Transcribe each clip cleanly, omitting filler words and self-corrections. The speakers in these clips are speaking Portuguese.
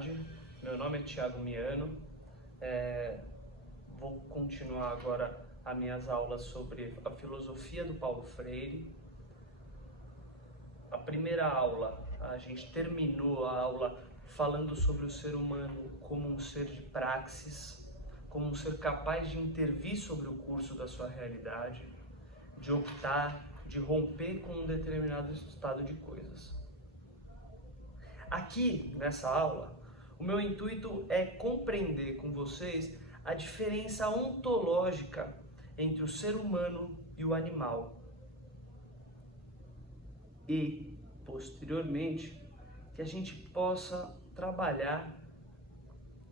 tarde. Meu nome é Thiago Miano. Vou continuar agora as minhas aulas sobre a filosofia do Paulo Freire. A primeira aula, a gente terminou a aula falando sobre o ser humano como um ser de praxis, como um ser capaz de intervir sobre o curso da sua realidade, de optar, de romper com um determinado estado de coisas. Aqui, nessa aula, o meu intuito é compreender com vocês a diferença ontológica entre o ser humano e o animal. E, posteriormente, que a gente possa trabalhar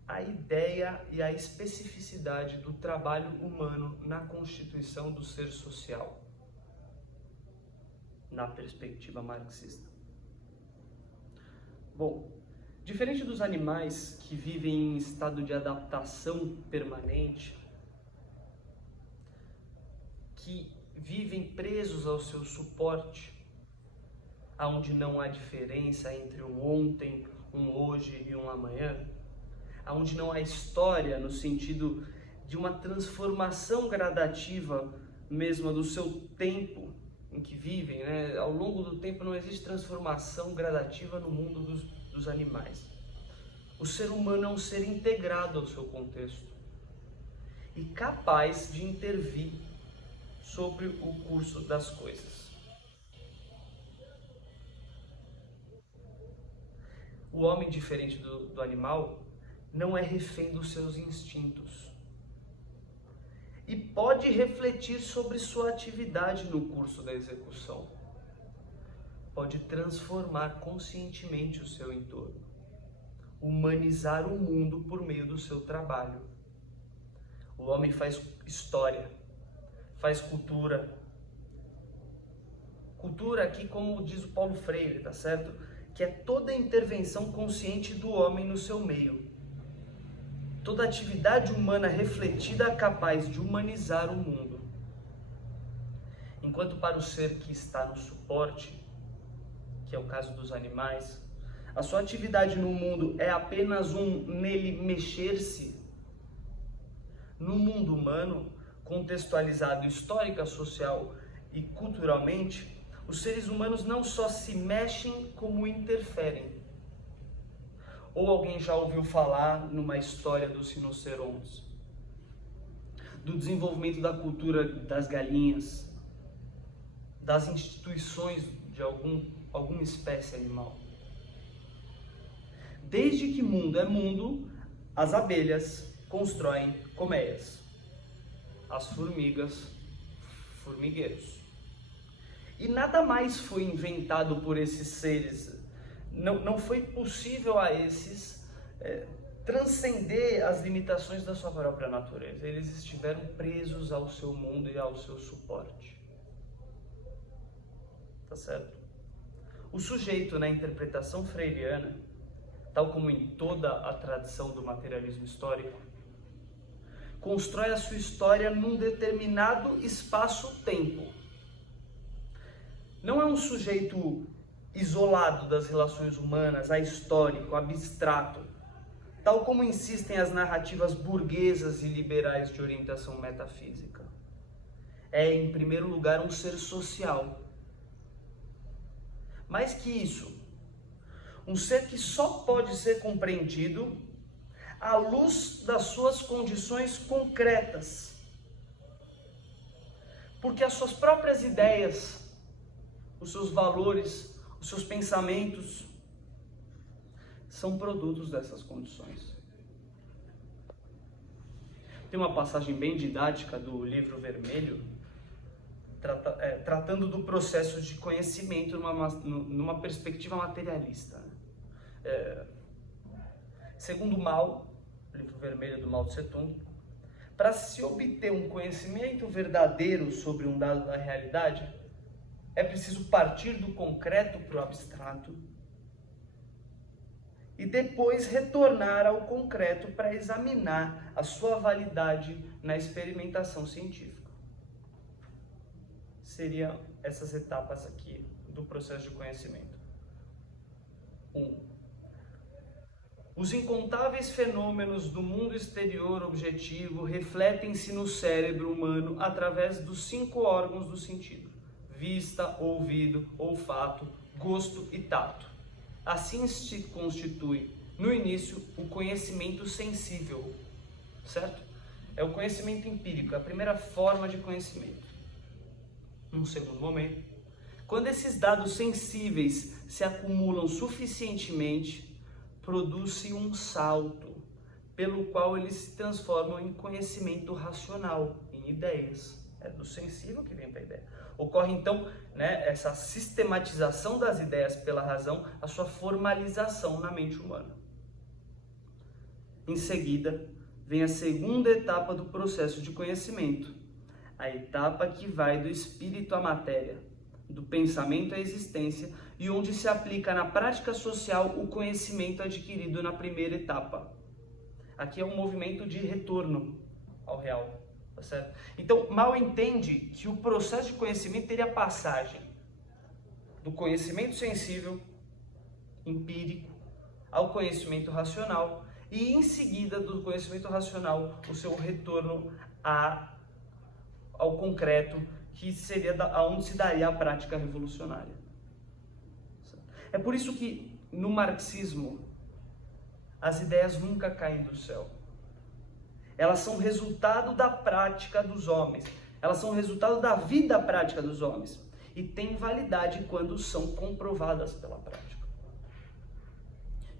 a ideia e a especificidade do trabalho humano na constituição do ser social, na perspectiva marxista. Bom, diferente dos animais que vivem em estado de adaptação permanente, que vivem presos ao seu suporte, aonde não há diferença entre um ontem, um hoje e um amanhã, aonde não há história no sentido de uma transformação gradativa mesmo do seu tempo em que vivem, né? Ao longo do tempo não existe transformação gradativa no mundo dos animais. O ser humano é um ser integrado ao seu contexto e capaz de intervir sobre o curso das coisas. O homem, diferente do animal, não é refém dos seus instintos e pode refletir sobre sua atividade no curso da execução. Pode transformar conscientemente o seu entorno, humanizar o mundo por meio do seu trabalho. O homem faz história, faz cultura. Cultura aqui, como diz o Paulo Freire, tá certo? Que é toda intervenção consciente do homem no seu meio. Toda atividade humana refletida capaz de humanizar o mundo. Enquanto para o ser que está no suporte, que é o caso dos animais, a sua atividade no mundo é apenas nele mexer-se. No mundo humano, contextualizado histórica, social e culturalmente, os seres humanos não só se mexem, como interferem. Ou alguém já ouviu falar numa história dos rinocerontes, do desenvolvimento da cultura das galinhas, das instituições de alguma espécie animal. Desde que mundo é mundo, as abelhas constroem colmeias, as formigas, formigueiros. E nada mais foi inventado por esses seres. Não foi possível a esses transcender as limitações da sua própria natureza. Eles estiveram presos ao seu mundo e ao seu suporte. Tá certo? O sujeito, na interpretação freiriana, tal como em toda a tradição do materialismo histórico, constrói a sua história num determinado espaço-tempo. Não é um sujeito isolado das relações humanas, ahistórico, abstrato, tal como insistem as narrativas burguesas e liberais de orientação metafísica. É, em primeiro lugar, um ser social. Mais que isso, um ser que só pode ser compreendido à luz das suas condições concretas. Porque as suas próprias ideias, os seus valores, os seus pensamentos são produtos dessas condições. Tem uma passagem bem didática do Livro Vermelho, tratando do processo de conhecimento numa perspectiva materialista. Segundo Mao, Livro Vermelho do Mao Tse Tung, para se obter um conhecimento verdadeiro sobre um dado da realidade, é preciso partir do concreto para o abstrato e depois retornar ao concreto para examinar a sua validade na experimentação científica. Seriam essas etapas aqui do processo de conhecimento. Os incontáveis fenômenos do mundo exterior objetivo refletem-se no cérebro humano através dos 5 órgãos do sentido: vista, ouvido, olfato, gosto e tato. Assim se constitui, no início, o conhecimento sensível, certo? É o conhecimento empírico, a primeira forma de conhecimento. Num segundo momento, quando esses dados sensíveis se acumulam suficientemente, produz-se um salto, pelo qual eles se transformam em conhecimento racional, em ideias. É do sensível que vem para a ideia. Ocorre então, essa sistematização das ideias pela razão, a sua formalização na mente humana. Em seguida, vem a segunda etapa do processo de conhecimento, a etapa que vai do espírito à matéria, do pensamento à existência, e onde se aplica na prática social o conhecimento adquirido na primeira etapa. Aqui é um movimento de retorno ao real, tá certo? Então, mal entende que o processo de conhecimento teria passagem do conhecimento sensível, empírico, ao conhecimento racional, e em seguida do conhecimento racional, o seu retorno ao concreto, que seria aonde se daria a prática revolucionária. É por isso que no marxismo as ideias nunca caem do céu. Elas são resultado da prática dos homens. Elas são resultado da vida prática dos homens. E têm validade quando são comprovadas pela prática.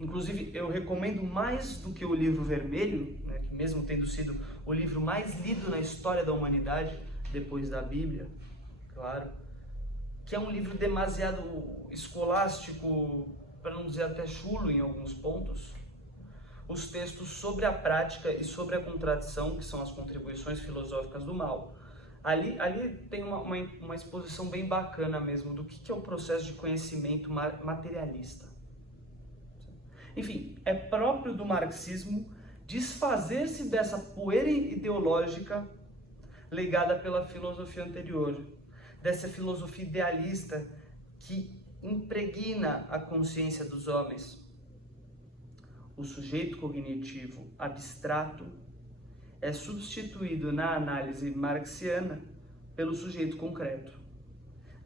Inclusive, eu recomendo mais do que o Livro Vermelho, que mesmo tendo sido o livro mais lido na história da humanidade, depois da Bíblia, claro, que é um livro demasiado escolástico, para não dizer até chulo em alguns pontos. Os textos sobre a prática e sobre a contradição, que são as contribuições filosóficas do mal. Ali tem uma exposição bem bacana mesmo do que é o processo de conhecimento materialista. Enfim, é próprio do marxismo desfazer-se dessa poeira ideológica legada pela filosofia anterior, dessa filosofia idealista que impregna a consciência dos homens. O sujeito cognitivo abstrato é substituído na análise marxiana pelo sujeito concreto,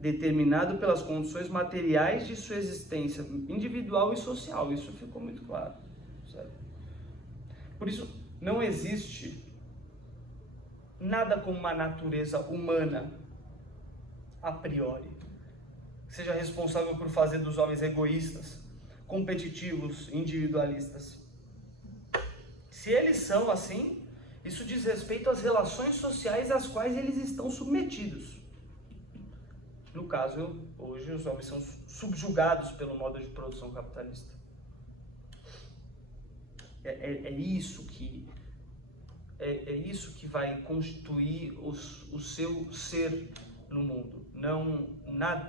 determinado pelas condições materiais de sua existência individual e social. Isso ficou muito claro, certo? Por isso, não existe nada como uma natureza humana a priori, que seja responsável por fazer dos homens egoístas, competitivos, individualistas. Se eles são assim, isso diz respeito às relações sociais às quais eles estão submetidos. No caso, hoje os homens são subjugados pelo modo de produção capitalista. É isso que vai constituir o seu ser no mundo, não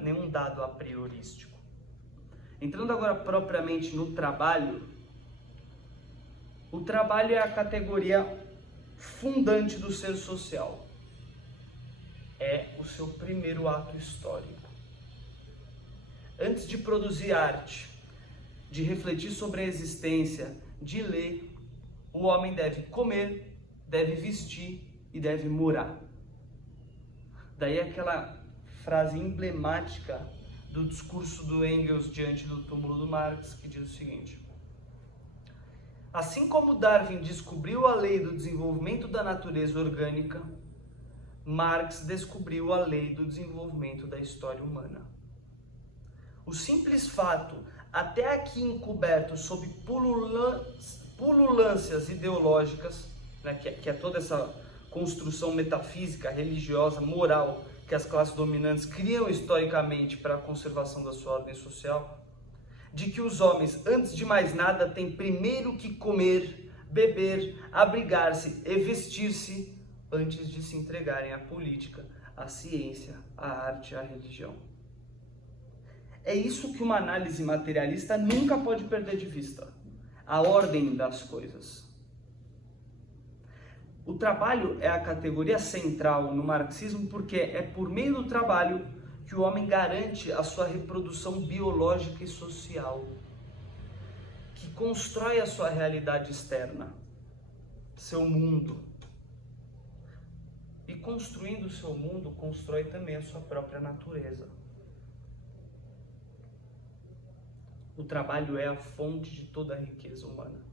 nenhum dado a priorístico. Entrando agora propriamente no trabalho, o trabalho é a categoria fundante do ser social. É o seu primeiro ato histórico. Antes de produzir arte, de refletir sobre a existência, de ler, o homem deve comer, deve vestir e deve morar. Daí aquela frase emblemática do discurso do Engels diante do túmulo do Marx, que diz o seguinte: assim como Darwin descobriu a lei do desenvolvimento da natureza orgânica, Marx descobriu a lei do desenvolvimento da história humana. O simples fato, até aqui encoberto sob pululâncias ideológicas, que é toda essa construção metafísica, religiosa, moral, que as classes dominantes criam historicamente para a conservação da sua ordem social, de que os homens, antes de mais nada, têm primeiro que comer, beber, abrigar-se e vestir-se antes de se entregarem à política, à ciência, à arte, à religião. É isso que uma análise materialista nunca pode perder de vista: a ordem das coisas. O trabalho é a categoria central no marxismo porque é por meio do trabalho que o homem garante a sua reprodução biológica e social, que constrói a sua realidade externa, seu mundo. E construindo o seu mundo, constrói também a sua própria natureza. O trabalho é a fonte de toda a riqueza humana.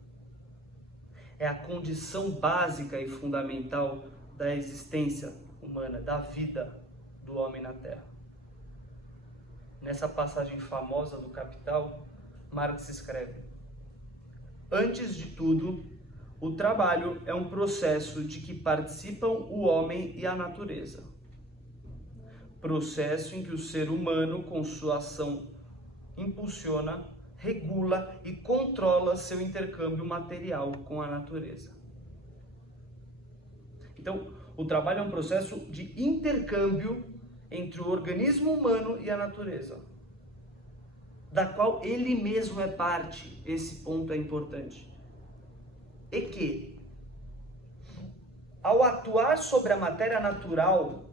É a condição básica e fundamental da existência humana, da vida do homem na Terra. Nessa passagem famosa do Capital, Marx escreve: antes de tudo, o trabalho é um processo de que participam o homem e a natureza. Processo em que o ser humano, com sua ação, impulsiona, regula e controla seu intercâmbio material com a natureza. Então, o trabalho é um processo de intercâmbio entre o organismo humano e a natureza, da qual ele mesmo é parte. Esse ponto é importante. E que, ao atuar sobre a matéria natural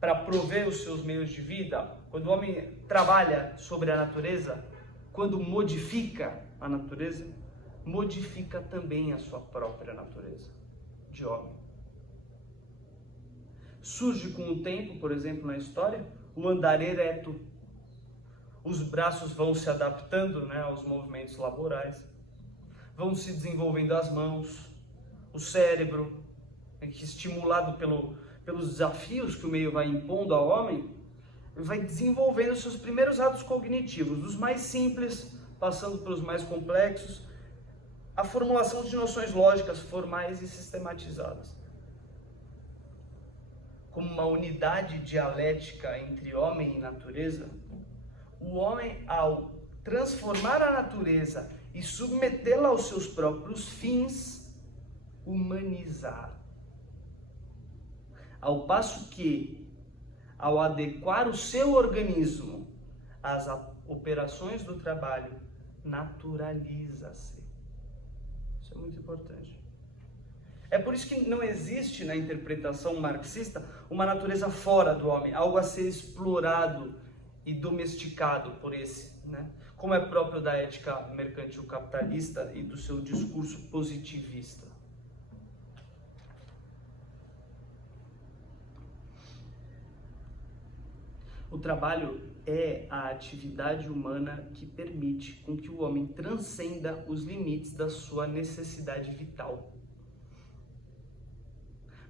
para prover os seus meios de vida, quando o homem trabalha sobre a natureza, quando modifica a natureza, modifica também a sua própria natureza de homem. Surge com o tempo, por exemplo, na história, o andar ereto. Os braços vão se adaptando, aos movimentos laborais. Vão se desenvolvendo as mãos, o cérebro, que estimulado pelos desafios que o meio vai impondo ao homem, vai desenvolvendo seus primeiros atos cognitivos, dos mais simples, passando pelos mais complexos, a formulação de noções lógicas formais e sistematizadas. Como uma unidade dialética entre homem e natureza, o homem, ao transformar a natureza e submetê-la aos seus próprios fins, humanizar. Ao passo que, ao adequar o seu organismo às operações do trabalho, naturaliza-se. Isso é muito importante. É por isso que não existe na interpretação marxista uma natureza fora do homem, algo a ser explorado e domesticado por esse, como é próprio da ética mercantil capitalista e do seu discurso positivista. O trabalho é a atividade humana que permite com que o homem transcenda os limites da sua necessidade vital.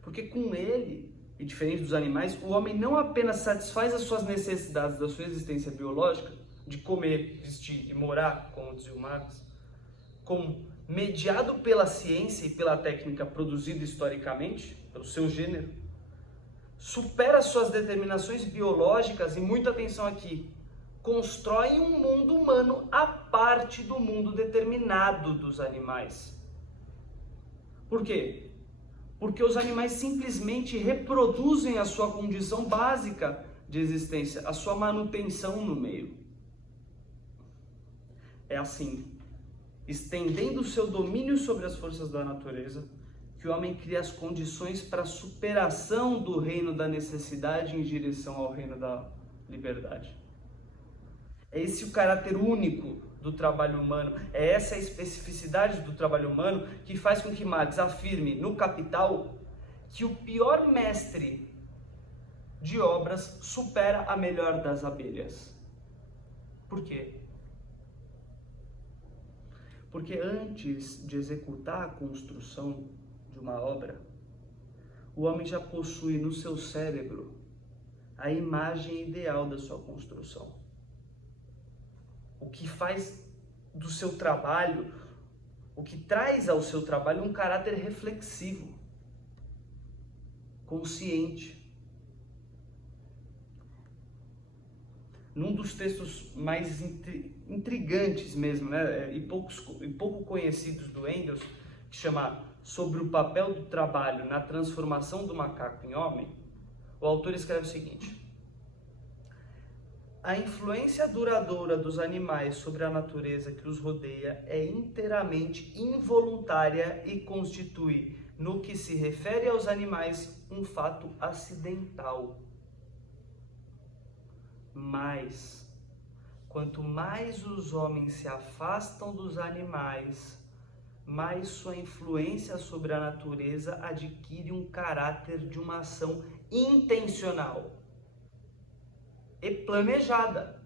Porque com ele, e diferente dos animais, o homem não apenas satisfaz as suas necessidades da sua existência biológica, de comer, vestir e morar, como dizia o Marx, como mediado pela ciência e pela técnica produzida historicamente, pelo seu gênero, supera suas determinações biológicas e, muita atenção aqui, constrói um mundo humano à parte do mundo determinado dos animais. Por quê? Porque os animais simplesmente reproduzem a sua condição básica de existência, a sua manutenção no meio. É assim, estendendo o seu domínio sobre as forças da natureza, que o homem cria as condições para a superação do reino da necessidade em direção ao reino da liberdade. É esse o caráter único do trabalho humano, é essa a especificidade do trabalho humano que faz com que Marx afirme no Capital que o pior mestre de obras supera a melhor das abelhas. Por quê? Porque antes de executar a construção de uma obra, o homem já possui no seu cérebro a imagem ideal da sua construção. O que faz do seu trabalho, o que traz ao seu trabalho um caráter reflexivo, consciente. Num dos textos mais intrigantes mesmo, e pouco conhecidos do Engels, que chama Sobre o papel do trabalho na transformação do macaco em homem, o autor escreve o seguinte: a influência duradoura dos animais sobre a natureza que os rodeia é inteiramente involuntária e constitui, no que se refere aos animais, um fato acidental. Mas, quanto mais os homens se afastam dos animais, mais sua influência sobre a natureza adquire um caráter de uma ação intencional e planejada,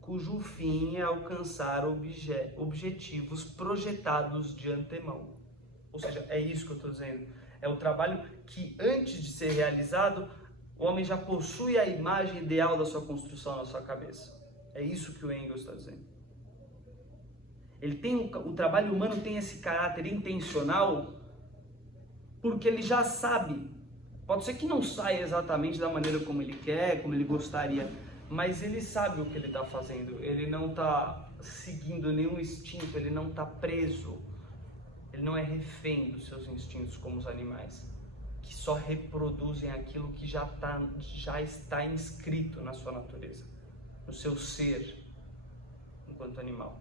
cujo fim é alcançar objetivos projetados de antemão. Ou seja, é isso que eu estou dizendo. É o trabalho que, antes de ser realizado, o homem já possui a imagem ideal da sua construção na sua cabeça. É isso que o Engels está dizendo. Ele tem o trabalho humano tem esse caráter intencional porque ele já sabe. Pode ser que não saia exatamente da maneira como ele quer, como ele gostaria, mas ele sabe o que ele está fazendo. Ele não está seguindo nenhum instinto, ele não está preso. Ele não é refém dos seus instintos como os animais, que só reproduzem aquilo que já está inscrito na sua natureza, no seu ser enquanto animal.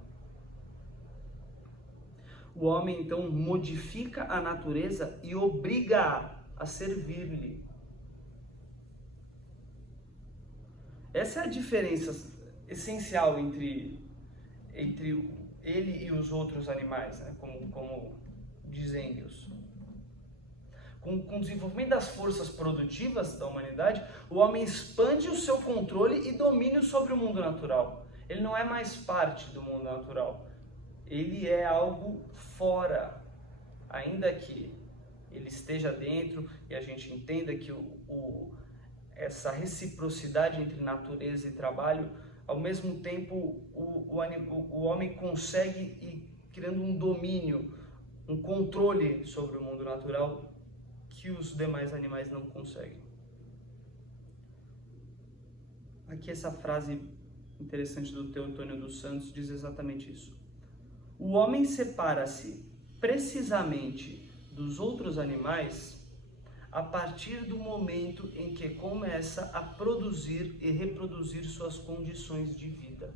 O homem então modifica a natureza e obriga-a a servir-lhe. Essa é a diferença essencial entre ele e os outros animais, né? como diz Engels. Com o desenvolvimento das forças produtivas da humanidade, o homem expande o seu controle e domínio sobre o mundo natural. Ele não é mais parte do mundo natural. Ele é algo fora, ainda que ele esteja dentro e a gente entenda que essa reciprocidade entre natureza e trabalho, ao mesmo tempo o homem consegue ir criando um domínio, um controle sobre o mundo natural que os demais animais não conseguem. Aqui essa frase interessante do Teotônio dos Santos diz exatamente isso. O homem separa-se precisamente dos outros animais a partir do momento em que começa a produzir e reproduzir suas condições de vida.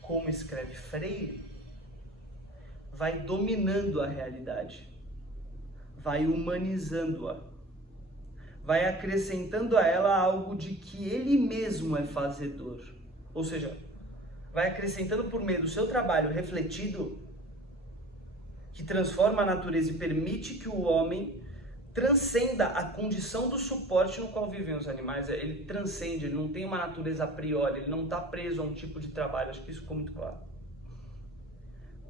Como escreve Freire, vai dominando a realidade, vai humanizando-a, vai acrescentando a ela algo de que ele mesmo é fazedor. Ou seja, vai acrescentando por meio do seu trabalho refletido, que transforma a natureza e permite que o homem transcenda a condição do suporte no qual vivem os animais. Ele transcende, ele não tem uma natureza a priori, ele não está preso a um tipo de trabalho. Acho que isso ficou muito claro.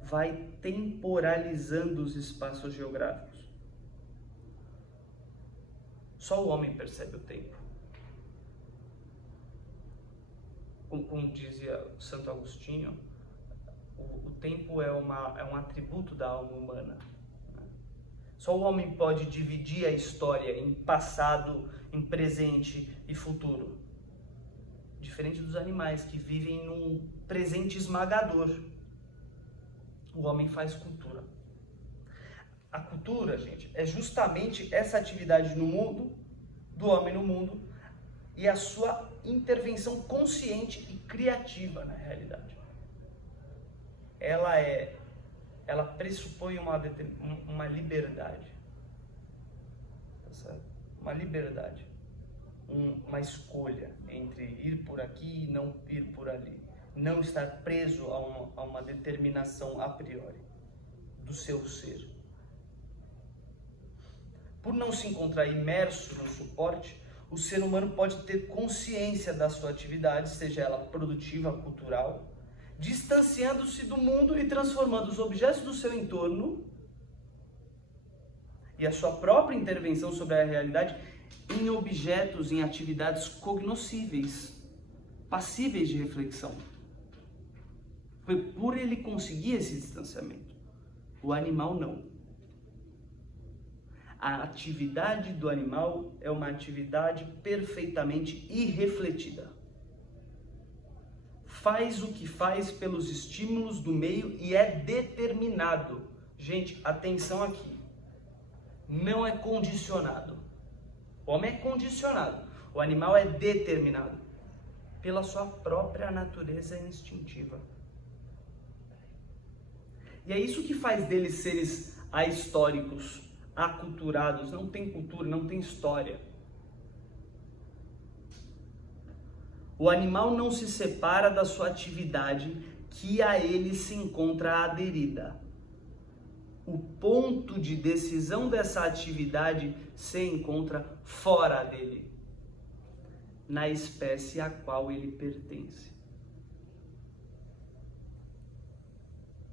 Vai temporalizando os espaços geográficos. Só o homem percebe o tempo. Como dizia Santo Agostinho, o tempo é um atributo da alma humana. Só o homem pode dividir a história em passado, em presente e futuro. Diferente dos animais que vivem num presente esmagador. O homem faz cultura. A cultura, gente, é justamente essa atividade no mundo, do homem no mundo, e a sua intervenção consciente e criativa na realidade. Ela pressupõe uma liberdade, tá certo? Uma liberdade, uma escolha entre ir por aqui e não ir por ali, não estar preso a uma determinação a priori do seu ser. Por não se encontrar imerso no suporte, o ser humano pode ter consciência da sua atividade, seja ela produtiva, cultural, distanciando-se do mundo e transformando os objetos do seu entorno e a sua própria intervenção sobre a realidade em objetos, em atividades cognoscíveis, passíveis de reflexão. Foi por ele conseguir esse distanciamento. O animal não. A atividade do animal é uma atividade perfeitamente irrefletida. Faz o que faz pelos estímulos do meio e é determinado. Gente, atenção aqui. Não é condicionado. O homem é condicionado. O animal é determinado pela sua própria natureza instintiva. E é isso que faz deles seres ahistóricos, aculturados. Não tem cultura, não tem história. O animal não se separa da sua atividade que a ele se encontra aderida. O ponto de decisão dessa atividade se encontra fora dele, na espécie a qual ele pertence.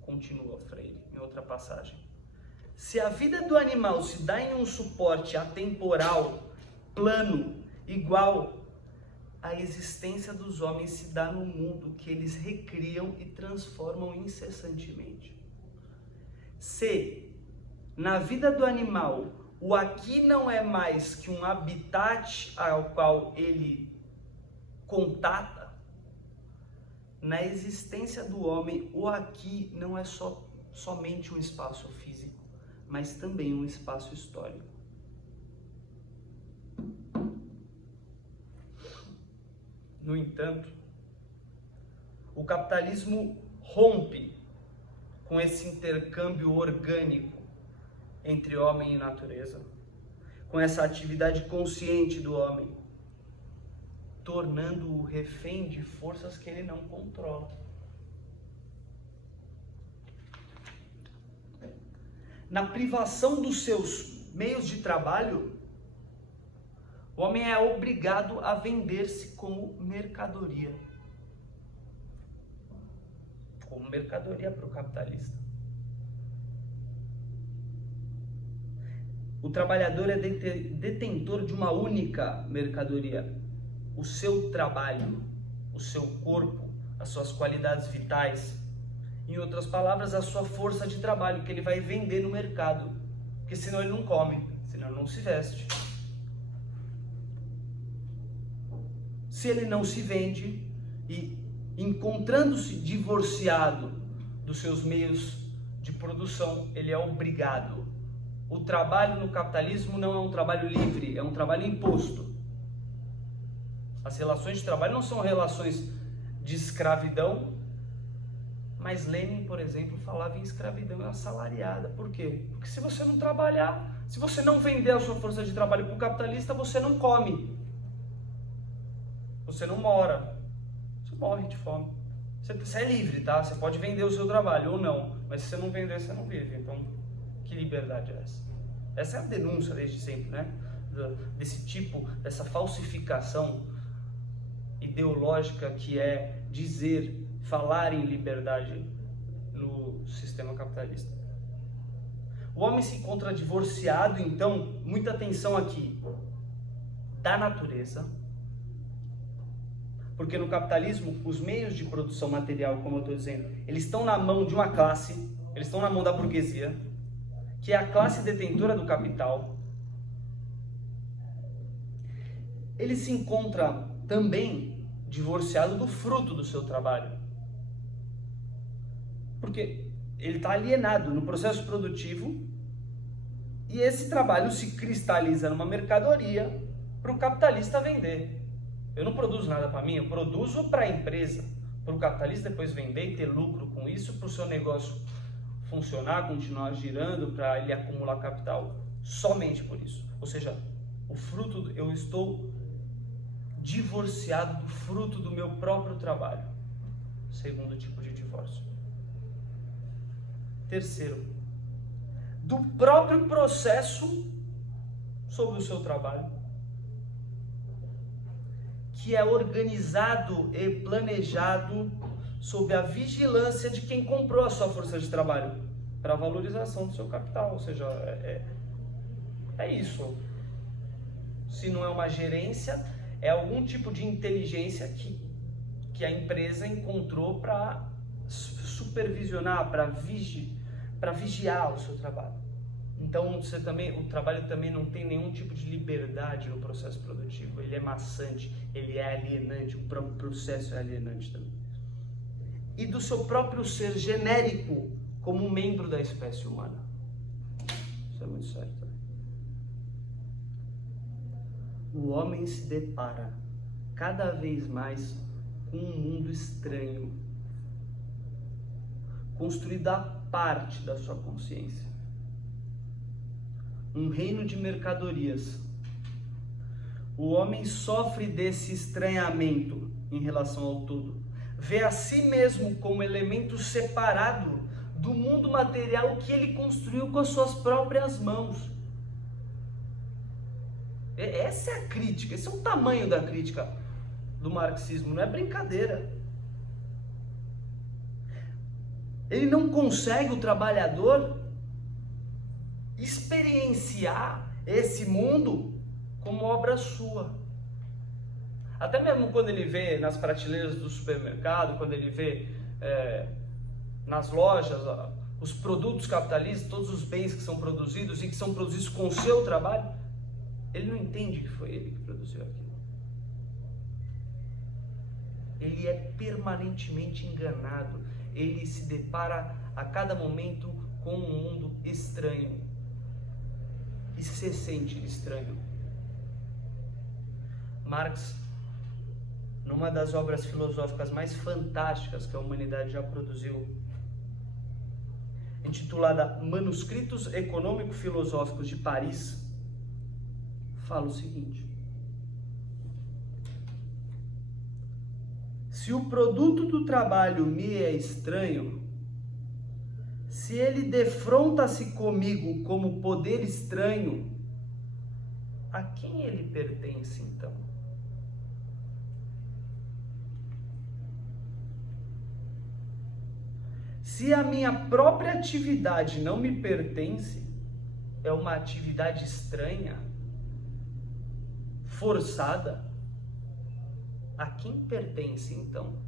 Continua Freire, em outra passagem. Se a vida do animal se dá em um suporte atemporal, plano, igual, a existência dos homens se dá no mundo que eles recriam e transformam incessantemente. Se, na vida do animal, o aqui não é mais que um habitat ao qual ele contata, na existência do homem, o aqui não é somente um espaço físico, mas também um espaço histórico. No entanto, o capitalismo rompe com esse intercâmbio orgânico entre homem e natureza, com essa atividade consciente do homem, tornando-o refém de forças que ele não controla. Na privação dos seus meios de trabalho, o homem é obrigado a vender-se como mercadoria. Como mercadoria para o capitalista. O trabalhador é detentor de uma única mercadoria. O seu trabalho, o seu corpo, as suas qualidades vitais. Em outras palavras, a sua força de trabalho que ele vai vender no mercado. Porque senão ele não come, senão ele não se veste. Se ele não se vende e encontrando-se divorciado dos seus meios de produção, ele é obrigado. O trabalho no capitalismo não é um trabalho livre, é um trabalho imposto. As relações de trabalho não são relações de escravidão, mas Lenin, por exemplo, falava em escravidão assalariada. Por quê? Porque se você não trabalhar, se você não vender a sua força de trabalho para o capitalista, você não come. Você não mora, você morre de fome. Você é livre, tá? Você pode vender o seu trabalho ou não, mas se você não vender, você não vive. Então, que liberdade é essa? Essa é a denúncia desde sempre, né? Desse tipo, dessa falsificação ideológica que é dizer, falar em liberdade no sistema capitalista. O homem se encontra divorciado, então, muita atenção aqui, da natureza. Porque no capitalismo, os meios de produção material, como eu estou dizendo, eles estão na mão de uma classe, eles estão na mão da burguesia, que é a classe detentora do capital. Ele se encontra também divorciado do fruto do seu trabalho. Porque ele está alienado no processo produtivo e esse trabalho se cristaliza numa mercadoria para o capitalista vender. Eu não produzo nada para mim, eu produzo para a empresa, para o capitalista depois vender e ter lucro com isso, para o seu negócio funcionar, continuar girando, para ele acumular capital, somente por isso. Ou seja, o fruto, eu estou divorciado do fruto do meu próprio trabalho. Segundo tipo de divórcio. Terceiro, do próprio processo sobre o seu trabalho, que é organizado e planejado sob a vigilância de quem comprou a sua força de trabalho para a valorização do seu capital. Ou seja, é isso. Se não é uma gerência, é algum tipo de inteligência que a empresa encontrou para supervisionar, para vigiar o seu trabalho. Então o trabalho também não tem nenhum tipo de liberdade no processo produtivo, ele é maçante, ele é alienante, o próprio processo é alienante também. E do seu próprio ser genérico como membro da espécie humana. Isso é muito sério também. O homem se depara cada vez mais com um mundo estranho, construído à parte da sua consciência. Um reino de mercadorias. O homem sofre desse estranhamento em relação ao todo. Vê a si mesmo como elemento separado do mundo material que ele construiu com as suas próprias mãos. Essa é a crítica, esse é o tamanho da crítica do marxismo, não é brincadeira. Ele não consegue, o trabalhador, experienciar esse mundo como obra sua. Até mesmo quando ele vê nas prateleiras do supermercado, quando ele vê nas lojas os produtos capitalistas, todos os bens que são produzidos e que são produzidos com o seu trabalho, ele não entende que foi ele que produziu aquilo. Ele é permanentemente enganado. Ele se depara a cada momento com um mundo estranho. E se sente estranho. Marx, numa das obras filosóficas mais fantásticas que a humanidade já produziu, intitulada Manuscritos Econômico-Filosóficos de Paris, fala o seguinte: se o produto do trabalho me é estranho, se ele defronta-se comigo como poder estranho, a quem ele pertence então? Se a minha própria atividade não me pertence, é uma atividade estranha, forçada, a quem pertence então?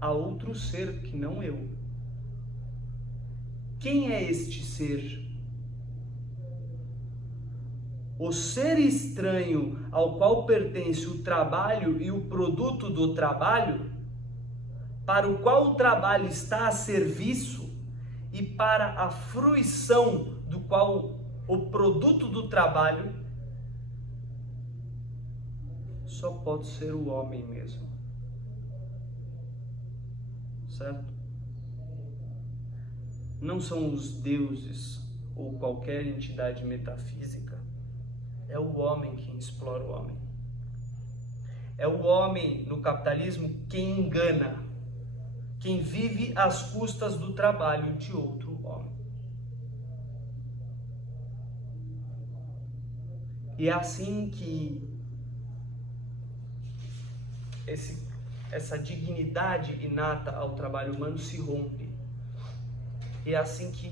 A outro ser que não eu. Quem é este ser? O ser estranho ao qual pertence o trabalho e o produto do trabalho, para o qual o trabalho está a serviço e para a fruição do qual o produto do trabalho, só pode ser o homem mesmo. Certo? Não são os deuses ou qualquer entidade metafísica. É o homem quem explora o homem. É o homem no capitalismo quem engana, quem vive às custas do trabalho de outro homem. E é assim que essa dignidade inata ao trabalho humano se rompe. E é assim que